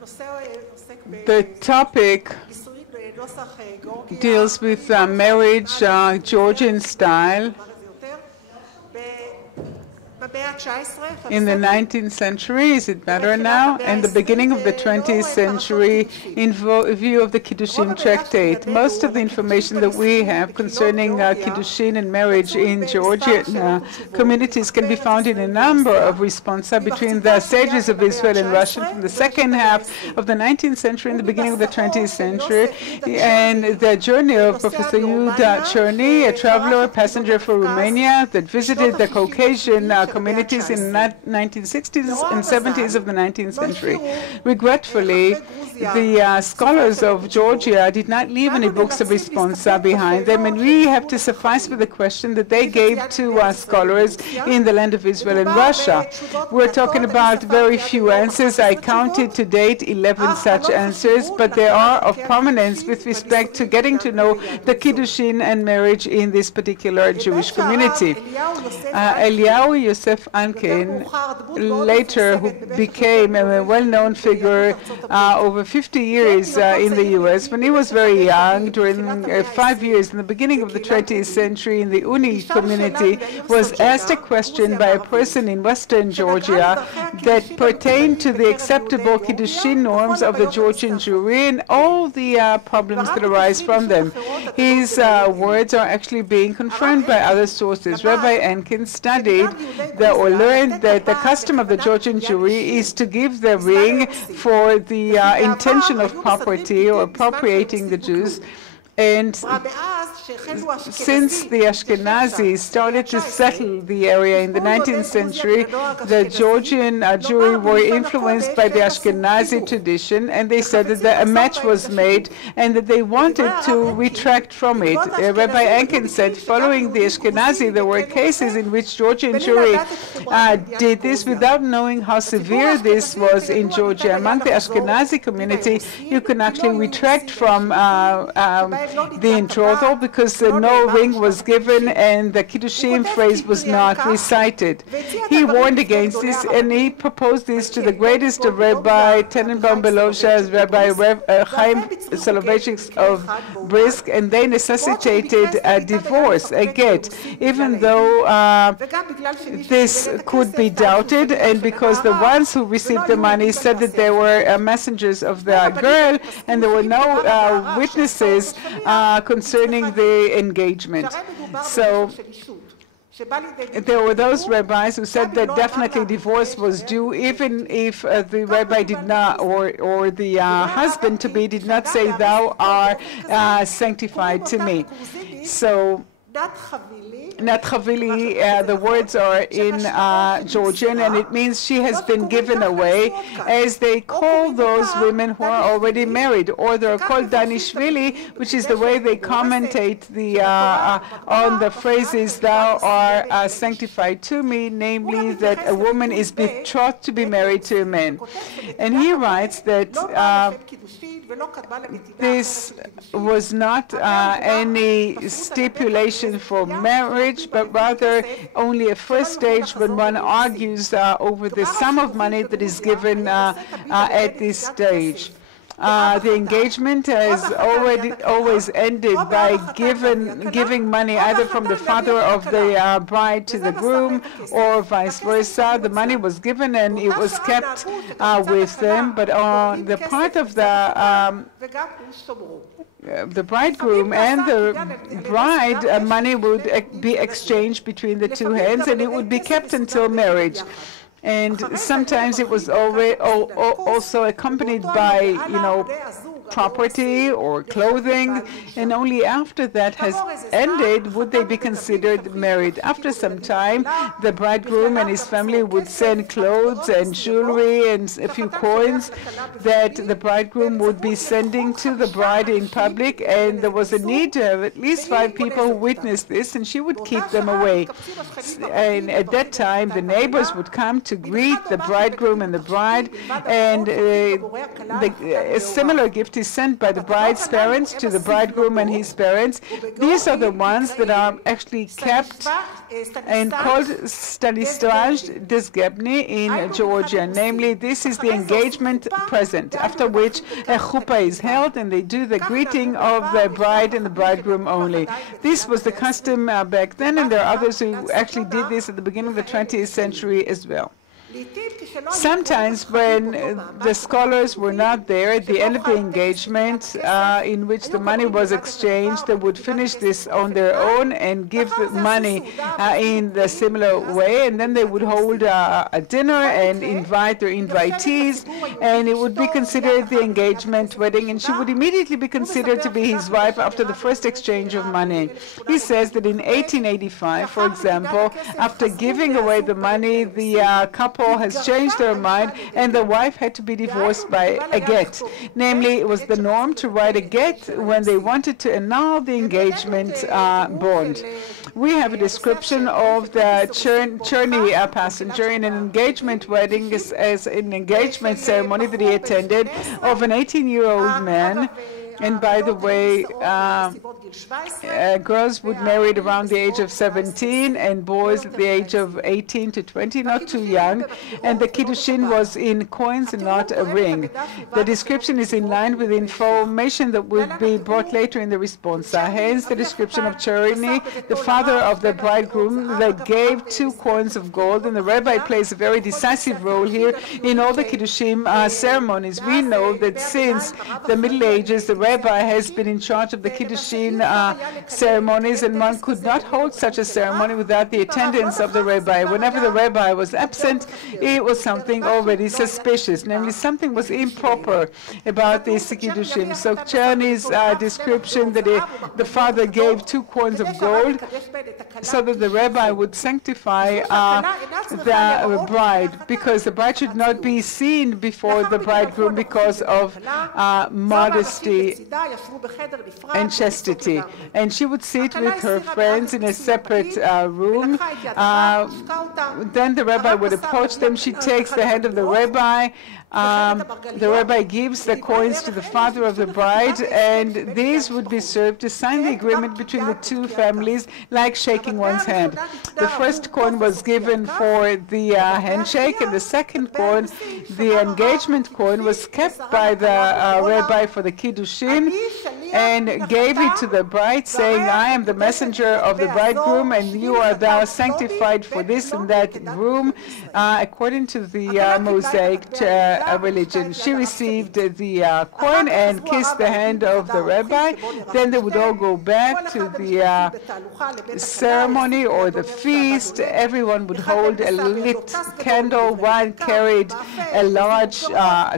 The topic deals with marriage, Georgian style. In the 19th century, is it better now? And the beginning of the 20th century, in view of the Kiddushin tractate. Most of the information that we have concerning Kiddushin and marriage in Georgian communities can be found in a number of responsa between the sages of Israel and Russia from the second half of the 19th century and the beginning of the 20th century. And the journey of Professor Yehuda Cherny, a traveler, passenger for Romania, that visited the Caucasian communities in the 1960s and 70s of the 19th century. Regretfully, the scholars of Georgia did not leave any books of responsa behind them, and we have to suffice with the question that they gave to scholars in the land of Israel and Russia. We're talking about very few answers. I counted to date 11 such answers, but they are of prominence with respect to getting to know the Kiddushin and marriage in this particular Jewish community. Eliyahu Yosef Ankin, later who became a well-known figure over 50 years in the U.S., when he was very young, during 5 years in the beginning of the 20th century in the Uni community, was asked a question by a person in western Georgia that pertained to the acceptable Kiddushin norms of the Georgian Jewry and all the problems that arise from them. His words are actually being confirmed by other sources. Rabbi Ankin studied or learned that the custom of the Georgian Jewry is to give the ring for the intention of property or appropriating the Jews. And since the Ashkenazis started to settle the area in the 19th century, the Georgian Jewry were influenced by the Ashkenazi tradition, and they said that a match was made and that they wanted to retract from it. Rabbi Ankin said, following the Ashkenazi, there were cases in which Georgian Jewry did this without knowing how severe this was in Georgia. Among the Ashkenazi community, you can actually retract from the betrothal because no ring was given and the Kiddushin phrase was not recited. He warned against this, and he proposed this to the greatest of Rabbi Tenenbaum Belovsha's Rabbi Chaim Soloveitchik of Brisk, and they necessitated a divorce, a get, even though this could be doubted, and because the ones who received the money said that they were messengers of the girl, and there were no witnesses concerning the engagement. So there were those rabbis who said that definitely divorce was due, even if the rabbi did not, or the husband-to-be did not say, "Thou art sanctified to me." So Nat Chavili, the words are in Georgian, and it means she has been given away, as they call those women who are already married, or they're called Danishvili, which is the way they commentate on the phrases, "Thou art sanctified to me," namely that a woman is betrothed to be married to a man. And he writes that this was not any stipulation for marriage, but rather only a first stage when one argues over the sum of money that is given at this stage. The engagement has always ended by giving money either from the father of the bride to the groom or vice versa. The money was given and it was kept with them, but on the part of the bridegroom and the bride, money would be exchanged between the two hands, and it would be kept until marriage. And sometimes it was also accompanied by, property or clothing, and only after that has ended would they be considered married. After some time, the bridegroom and his family would send clothes and jewelry and a few coins that the bridegroom would be sending to the bride in public, and there was a need to have at least 5 people who witnessed this, and she would keep them away. And at that time, the neighbors would come to greet the bridegroom and the bride, and a similar gift is sent by the bride's parents to the bridegroom and his parents. These are the ones that are actually kept and called Stanisław Desgebny in Georgian. Namely, this is the engagement present, after which a chuppah is held and they do the greeting of the bride and the bridegroom only. This was the custom back then, and there are others who actually did this at the beginning of the 20th century as well. Sometimes when the scholars were not there at the end of the engagement in which the money was exchanged, they would finish this on their own and give the money in the similar way, and then they would hold a dinner and invite their invitees, and it would be considered the engagement wedding, and she would immediately be considered to be his wife after the first exchange of money. He says that in 1885, for example, after giving away the money, the couple has changed their mind, and the wife had to be divorced by a get. Namely, it was the norm to write a get when they wanted to annul the engagement bond. We have a description of the journey passenger in an engagement wedding as an engagement ceremony that he attended of an 18-year-old man. And by the way, girls would marry around the age of 17 and boys at the age of 18 to 20, not too young. And the Kiddushin was in coins and not a ring. The description is in line with information that will be brought later in the response. Hence, the description of Cherny, the father of the bridegroom, that gave 2 coins of gold. And the rabbi plays a very decisive role here in all the Kiddushin ceremonies. We know that since the Middle Ages, the rabbi has been in charge of the Kiddushin ceremonies, and one could not hold such a ceremony without the attendance of the rabbi. Whenever the rabbi was absent, it was something already suspicious, namely something was improper about this Kiddushin. So Cherny's description that the father gave 2 coins of gold so that the rabbi would sanctify the bride, because the bride should not be seen before the bridegroom because of modesty and chastity. And she would sit with her friends in a separate room. Then the rabbi would approach them. She takes the hand of the rabbi. The rabbi gives the coins to the father of the bride, and these would be served to sign the agreement between the 2 families, like shaking one's hand. The first coin was given for the handshake, and the second coin, the engagement coin, was kept by the rabbi for the Kiddushin and gave it to the bride, saying, I am the messenger of the bridegroom, and you are thou sanctified for this and that room, according to the Mosaic religion. She received the coin and kissed the hand of the rabbi. Then they would all go back to the ceremony or the feast. Everyone would hold a lit candle. One carried a large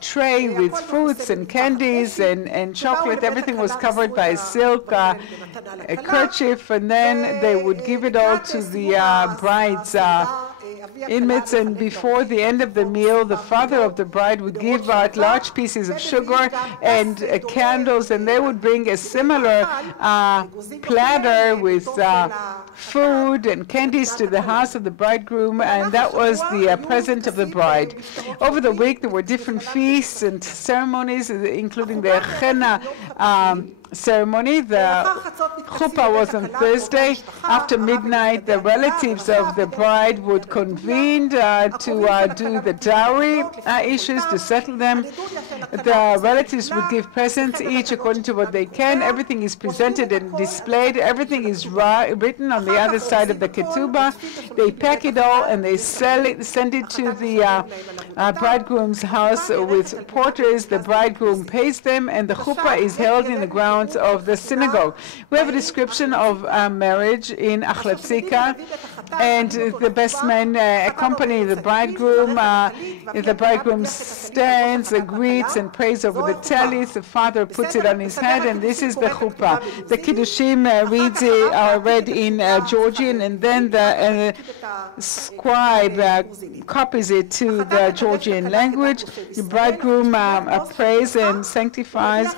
tray with fruits and candies and chocolate. Everything was covered by a silk kerchief, and then they would give it all to the bride's inmates, and before the end of the meal, the father of the bride would give out large pieces of sugar and candles, and they would bring a similar platter with food and candies to the house of the bridegroom, and that was the present of the bride. Over the week, there were different feasts and ceremonies, including the henna ceremony. The chuppah was on Thursday. After midnight, the relatives of the bride would convene to do the dowry issues, to settle them. The relatives would give presents, each according to what they can. Everything is presented and displayed. Everything is written on the other side of the ketubah. They pack it all and they send it to the bridegroom's house with porters. The bridegroom pays them, and the chuppah is held in the grounds of the synagogue. We have a description of marriage in Achlatzika, and the best men accompany the bridegroom. The bridegroom stands, greets, and prays over the talis. The father puts it on his head, and this is the chuppah. The Kiddushin are read in Georgian, and then the scribe copies it to the Georgian language. The bridegroom prays and sanctifies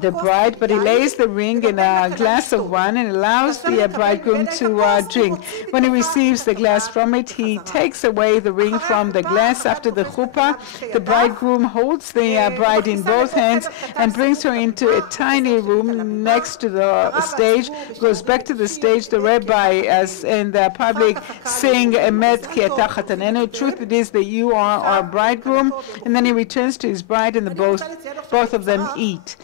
the bride, but he lays the ring in a glass of wine and allows the bridegroom to drink. When he receives the glass from it, he takes away the ring from the glass. After the chuppah, the bridegroom holds the bride in both hands and brings her into a tiny room next to the stage, goes back to the stage. The rabbi and the public sing Emet ki ata chatanenu, truth it is that you are our bridegroom, and then he returns to his bride and both of them eat.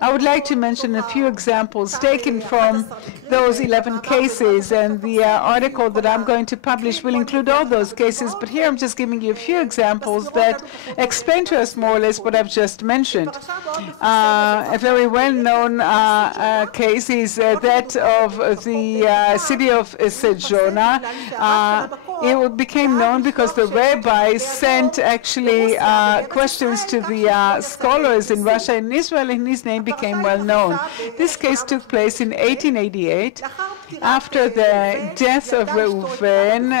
I would like to mention a few examples taken from those 11 cases, and the article that I'm going to publish will include all those cases, but here I'm just giving you a few examples that explain to us more or less what I've just mentioned. A very well-known case is that of the city of Sedona. It became known because the rabbi sent actually questions to the scholars in Russia and Israel, and his name became well known. This case took place in 1888. After the death of Reuven,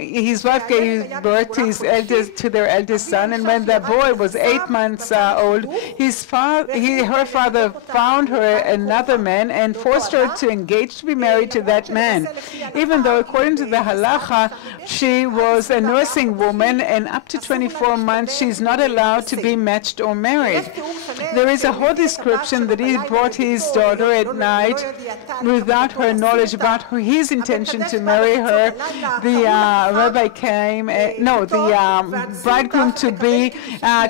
his wife gave birth to their eldest son, and when the boy was 8 months old, her father found her another man and forced her to engage to be married to that man, even though according to the halacha she was a nursing woman, and up to 24 months she's not allowed to be matched or married. There is a whole description that he brought his daughter at night without her knowledge about his intention to marry her. The rabbi came, the bridegroom-to-be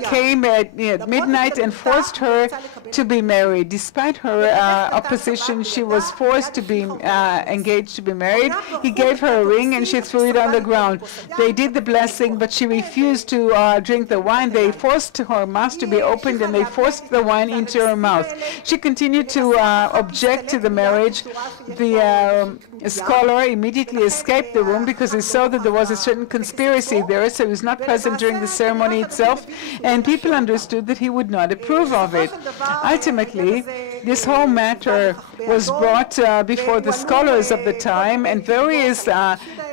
came at midnight and forced her to be married. Despite her opposition, she was forced to be engaged to be married. He gave her a ring and she threw it on the ground. They did the blessing, but she refused to drink the wine. They forced her mouth to be opened and they forced the wine into her mouth. She continued to object to the marriage. The scholar immediately escaped the room because he saw that there was a certain conspiracy there, so he was not present during the ceremony itself, and people understood that he would not approve of it. Ultimately, this whole matter was brought before the scholars of the time, and various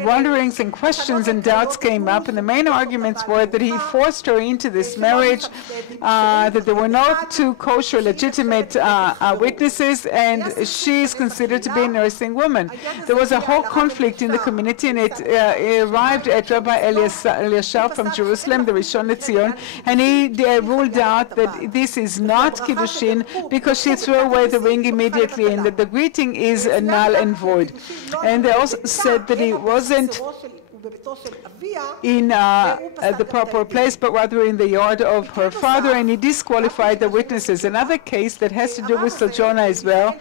wonderings and questions and doubts came up, and the main arguments were that he forced her into this marriage, that there were no two kosher legitimate witnesses, and she is considered to be a nursing woman. There was a whole conflict in the community, and it arrived at Rabbi Eliashar from Jerusalem, the Rishon LeZion, and he ruled out that this is not Kiddushin because she threw away the ring immediately, and that the greeting is null and void. And they also said that he wasn't in the proper place, but rather in the yard of her father, and he disqualified the witnesses. Another case that has to do with Sojourner as well.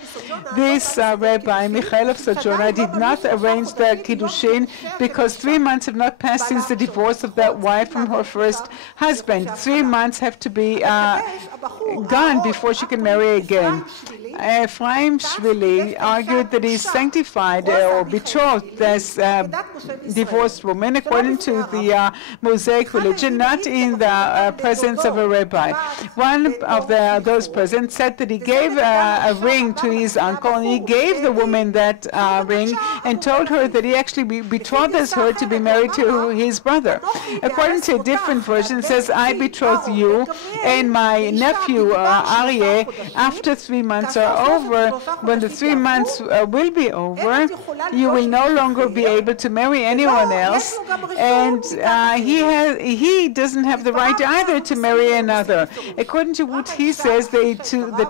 This Rabbi Michael of Sojourner did not arrange the Kiddushin because 3 months have not passed since the divorce of that wife from her first husband. 3 months have to be gone before she can marry again. Ephraim Shvili argued that he is sanctified or betrothed as divorced woman according to the Mosaic religion, not in the presence of a rabbi. One of those present said that he gave a ring to his uncle, and he gave the woman that ring and told her that he actually betrothed her to be married to his brother. According to a different version, it says, I betroth you and my nephew Ariel after 3 months are over. When the 3 months will be over, you will no longer be able to marry anyone else, and he doesn't have the right either to marry another. According to what he says, the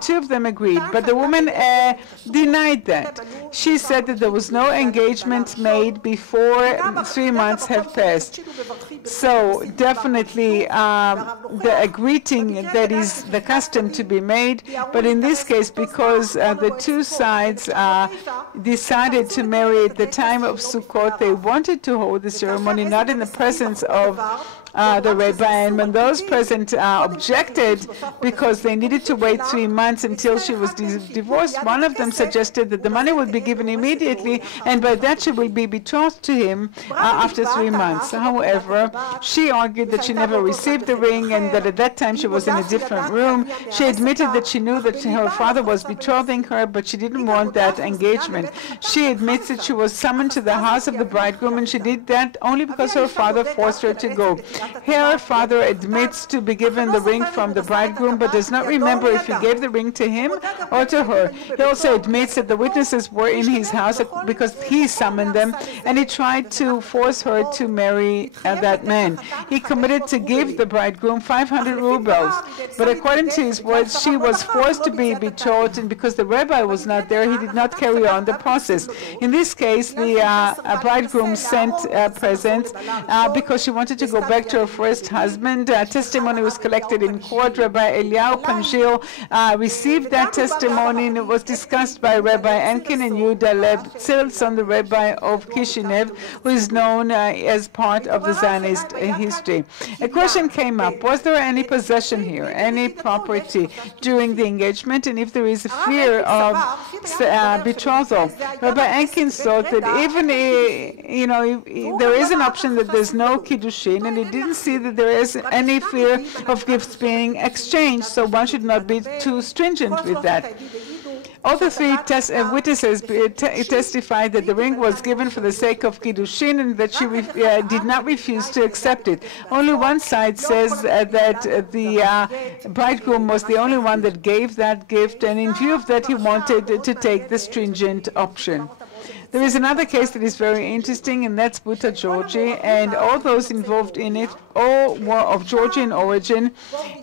two of them agreed, but the woman denied that. She said that there was no engagement made before 3 months have passed. So definitely the greeting that is the custom to be made, but in this case, because the two sides decided to marry at the time of Sukkot, they wanted to hold the ceremony not in the presence of the rabbi, and when those present objected because they needed to wait 3 months until she was divorced, one of them suggested that the money would be given immediately, and by that she will be betrothed to him after 3 months. However, she argued that she never received the ring and that at that time she was in a different room. She admitted that she knew that her father was betrothing her, but she didn't want that engagement. She admits that she was summoned to the house of the bridegroom, and she did that only because her father forced her to go. Her father admits to be given the ring from the bridegroom, but does not remember if he gave the ring to him or to her. He also admits that the witnesses were in his house because he summoned them, and he tried to force her to marry that man. He committed to give the bridegroom 500 rubles, but according to his words, she was forced to be betrothed, and because the rabbi was not there, he did not carry on the process. In this case, the bridegroom sent presents because she wanted to go back to her first husband. Testimony was collected in court. Rabbi Eliyahu Panjil received that testimony, and it was discussed by Rabbi Enkin and Yehuda Lev Tzilson, the rabbi of Kishinev, who is known as part of the Zionist history. A question came up: was there any possession here, any property during the engagement, and if there is a fear of betrothal? Rabbi Enkin thought that even there is an option that there's no Kiddushin, and he didn't see that there is any fear of gifts being exchanged, so one should not be too stringent with that. All the three witnesses testified that the ring was given for the sake of Kiddushin and that she did not refuse to accept it. Only one side says that the bridegroom was the only one that gave that gift, and in view of that, he wanted to take the stringent option. There is another case that is very interesting, and that's Buta Georgi, and all those involved in it all were of Georgian origin.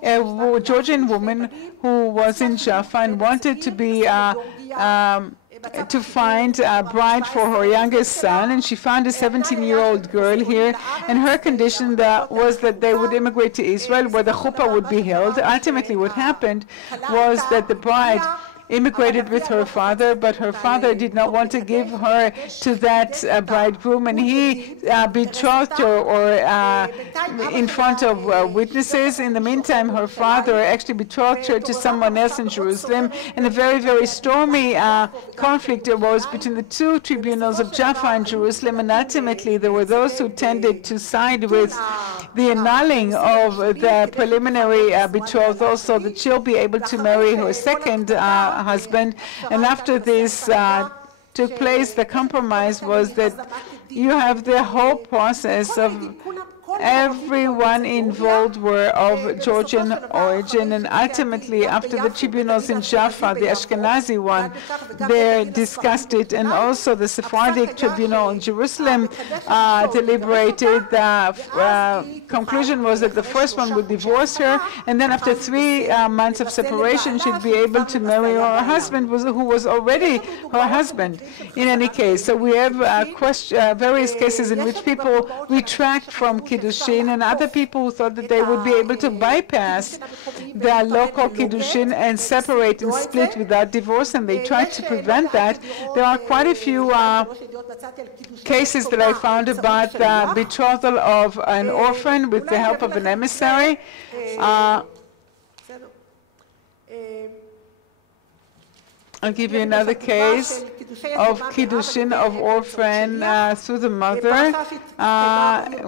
A Georgian woman who was in Jaffa and wanted to be to find a bride for her youngest son, and she found a 17-year-old girl here, and her condition was that they would immigrate to Israel, where the chuppah would be held. Ultimately, what happened was that the bride immigrated with her father, but her father did not want to give her to that bridegroom, and he betrothed her in front of witnesses. In the meantime, her father actually betrothed her to someone else in Jerusalem, and a very, very stormy conflict arose between the two tribunals of Jaffa and Jerusalem, and ultimately there were those who tended to side with the annulling of the preliminary betrothal so that she'll be able to marry her second husband. And after this took place, the compromise was that you have the whole process of everyone involved were of Georgian origin, and ultimately, after the tribunals in Jaffa, the Ashkenazi one, they discussed it, and also the Sephardic tribunal in Jerusalem deliberated. The conclusion was that the first one would divorce her, and then after 3 months of separation, she'd be able to marry her husband, who was already her husband. In any case, so we have various cases in which people retract from Kiddushin, and other people who thought that they would be able to bypass the local Kiddushin and separate and split without divorce, and they tried to prevent that. There are quite a few cases that I found about the betrothal of an orphan with the help of an emissary. I'll give you another case of Kiddushin of orphan through the mother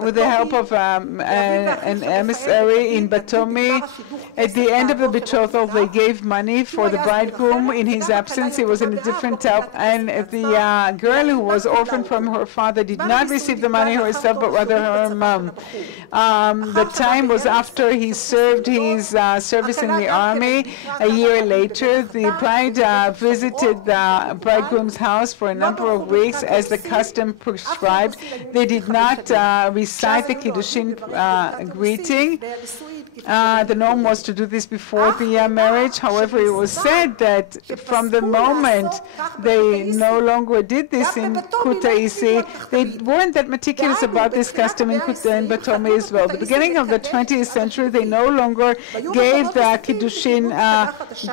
with the help of an emissary in Batomi. At the end of the betrothal, they gave money for the bridegroom in his absence. He was in a different town, and the girl who was orphaned from her father did not receive the money herself, but rather her mom. The time was after he served his service in the army. A year later, the bride visited the bridegroom's house for a number of weeks as the custom prescribed. They did not recite the Kiddushin greeting. The norm was to do this before the marriage. However, it was said that from the moment they no longer did this in Kutaisi, they weren't that meticulous about this custom in Kuta and Batomi as well. At the beginning of the 20th century, they no longer gave the Kiddushin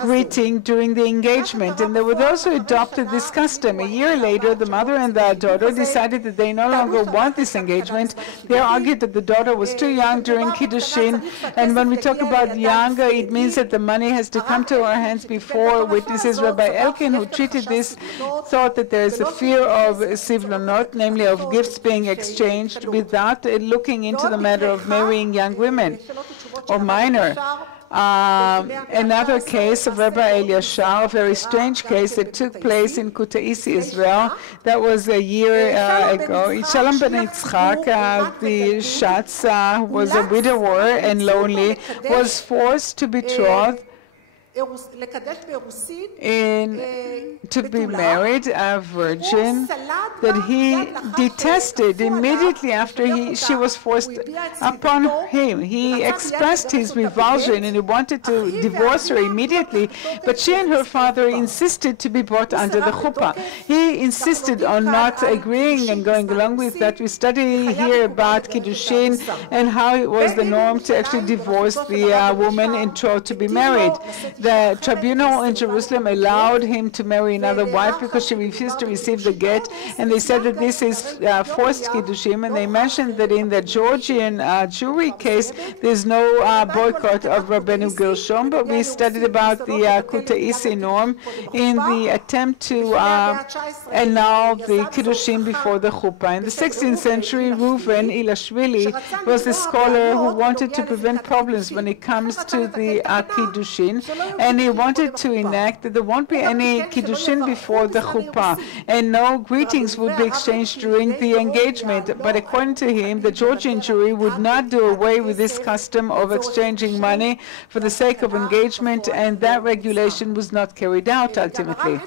greeting during the engagement, and there were those who adopted this custom. A year later, the mother and the daughter decided that they no longer want this engagement. They argued that the daughter was too young during Kiddushin, and when we talk about younger, it means that the money has to come to our hands before witnesses. Rabbi Elkin, who treated this, thought that there is a fear of sivlonot, namely of gifts being exchanged, without looking into the matter of marrying young women or minor. Another case of Rabbi Eliashar, a very strange case that took place in Caucasus, Israel. That was a year ago. Shalom ben Yitzchak, the Shatz, who was a widower and lonely, was forced to betroth to be married, a virgin that he detested immediately after she was forced upon him. He expressed his revulsion and he wanted to divorce her immediately, but she and her father insisted to be brought under the chuppah. He insisted on not agreeing and going along with that. We study here about Kiddushin and how it was the norm to actually divorce the woman in Torah to be married. The tribunal in Jerusalem allowed him to marry another wife because she refused to receive the get, and they said that this is forced Kiddushin, and they mentioned that in the Georgian Jewry case, there's no boycott of Rabbeinu Gershom, but we studied about the Kutaisi norm in the attempt to annul the Kiddushin before the chuppah. In the 16th century, Reuven Ilashvili was a scholar who wanted to prevent problems when it comes to the Kiddushin, and he wanted to enact that there won't be any Kiddushin before the chuppah, and no greetings would be exchanged during the engagement. But according to him, the Georgian Jewry would not do away with this custom of exchanging money for the sake of engagement, and that regulation was not carried out ultimately.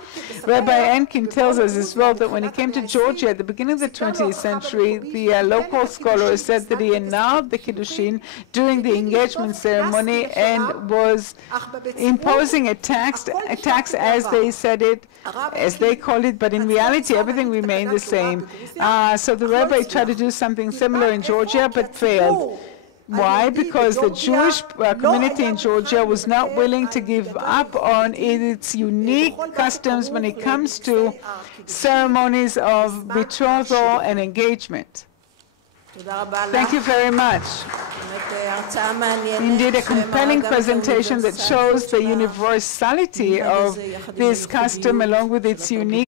Rabbi Enkin tells us as well that when he came to Georgia at the beginning of the 20th century, the local scholar said that he annulled the Kiddushin during the engagement ceremony and was imposing a tax as they said it, as they called it, but in reality everything remained the same. So the rabbi tried to do something similar in Georgia but failed. Why? Because the Jewish community in Georgia was not willing to give up on its unique customs when it comes to ceremonies of betrothal and engagement. Thank you very much. Indeed, a compelling presentation that shows the universality of this custom along with its unique